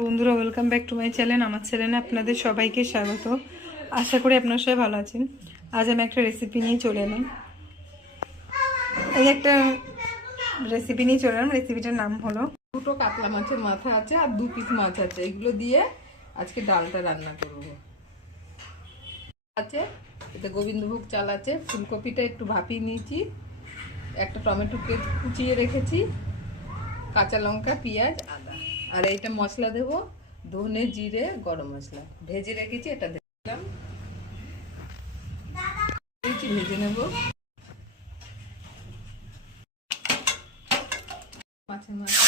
বন্ধুরা, welcome back to my channel. আমার চ্যানেলে আপনাদের সবাইকে স্বাগত। আশা করি আপনারা সবাই ভালো আছেন। আজ আমি একটা রেসিপি নিয়ে চলে এলাম। রেসিপিটার নাম হলো দুটো কাতলা মাছের মাথা আছে আর 2 পিস মাছ আছে। এগুলো দিয়ে আজকে ডালটা রান্না করব। আছে এতে গোবিন্দভোগ চাল আছে, ফুলকপিটা একটু ভাপিয়ে নিয়েছি, একটা টমেটো কুচিয়ে রেখেছি, কাঁচা লঙ্কা, পেঁয়াজ, আদা। আর এইটা মশলা দেব, ধনে, জিরে, গরম মশলা ভেজে রেখেছি। এটা দিলাম, ভেজে নেব। মাছের মাথা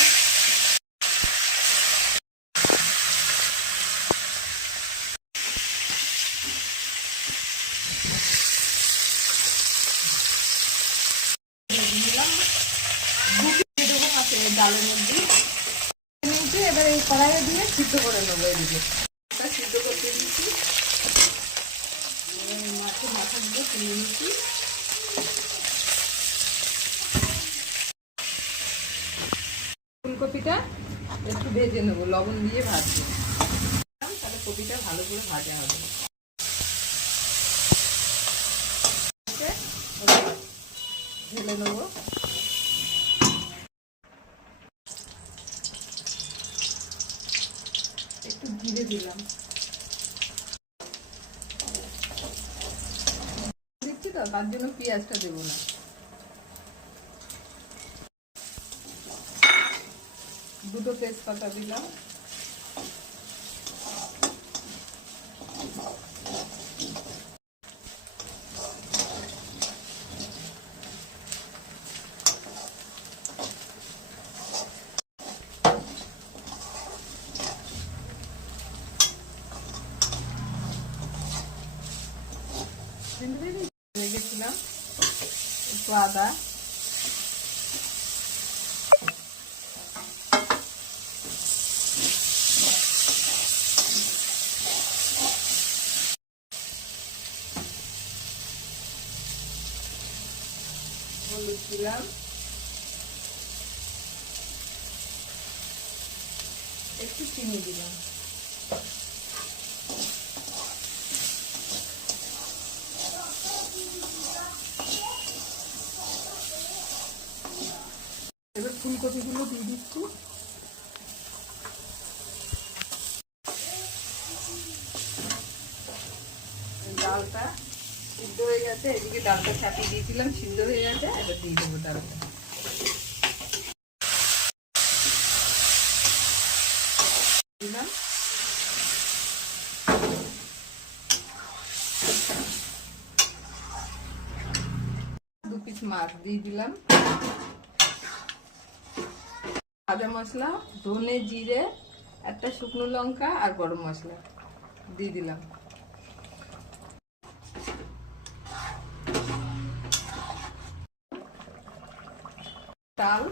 ডালের মধ্যে নিয়েছি। এবার এই কড়াইয়ে দিয়ে সিদ্ধ করে নেবো। এদিকে সিদ্ধ করতে দিয়েছি, মাছের মাথা দিয়ে তুলে নিচ্ছি। ফুলকপিটা একটু ভেজে নেবো, লবণ দিয়ে ভাজবো, তাহলে কপিটা ভালো করে ভাজা হবে। ঢেলে নেবো। একটু জিরে দিলাম, দিচ্ছি তো, তার জন্য পেঁয়াজটা দেবো না। দুটো তেজপাতা দিলাম, রেখেছিলাম একটু আদা, হলুদ দিলাম, একটু চিনি দিলাম। এবার ফুলকপিগুলো দিয়ে দিচ্ছি। ডালটা সিদ্ধ হয়ে গেছে, এদিকে ডালটা চাপিয়ে দিয়েছিলাম, সিদ্ধ হয়ে গেছে। এবার দিয়ে দেবো ডালটা। দিলাম 2 পিস মাছ দিয়ে দিলাম, ভাজা মশলা, ধনে, জিরে, একটা শুকনো লঙ্কা আর গরম মশলা দিয়ে দিলাম। ডাল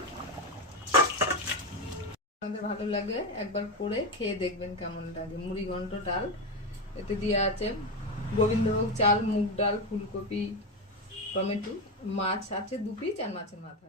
আমাদের ভালো লাগে, একবার করে খেয়ে দেখবেন কেমন লাগে। মুড়িঘণ্ট ডাল, এতে দেওয়া আছে গোবিন্দভোগ চাল, মুগ ডাল, ফুলকপি, টমেটো, মাছ আছে 2 পিস আর মাছের মাথা।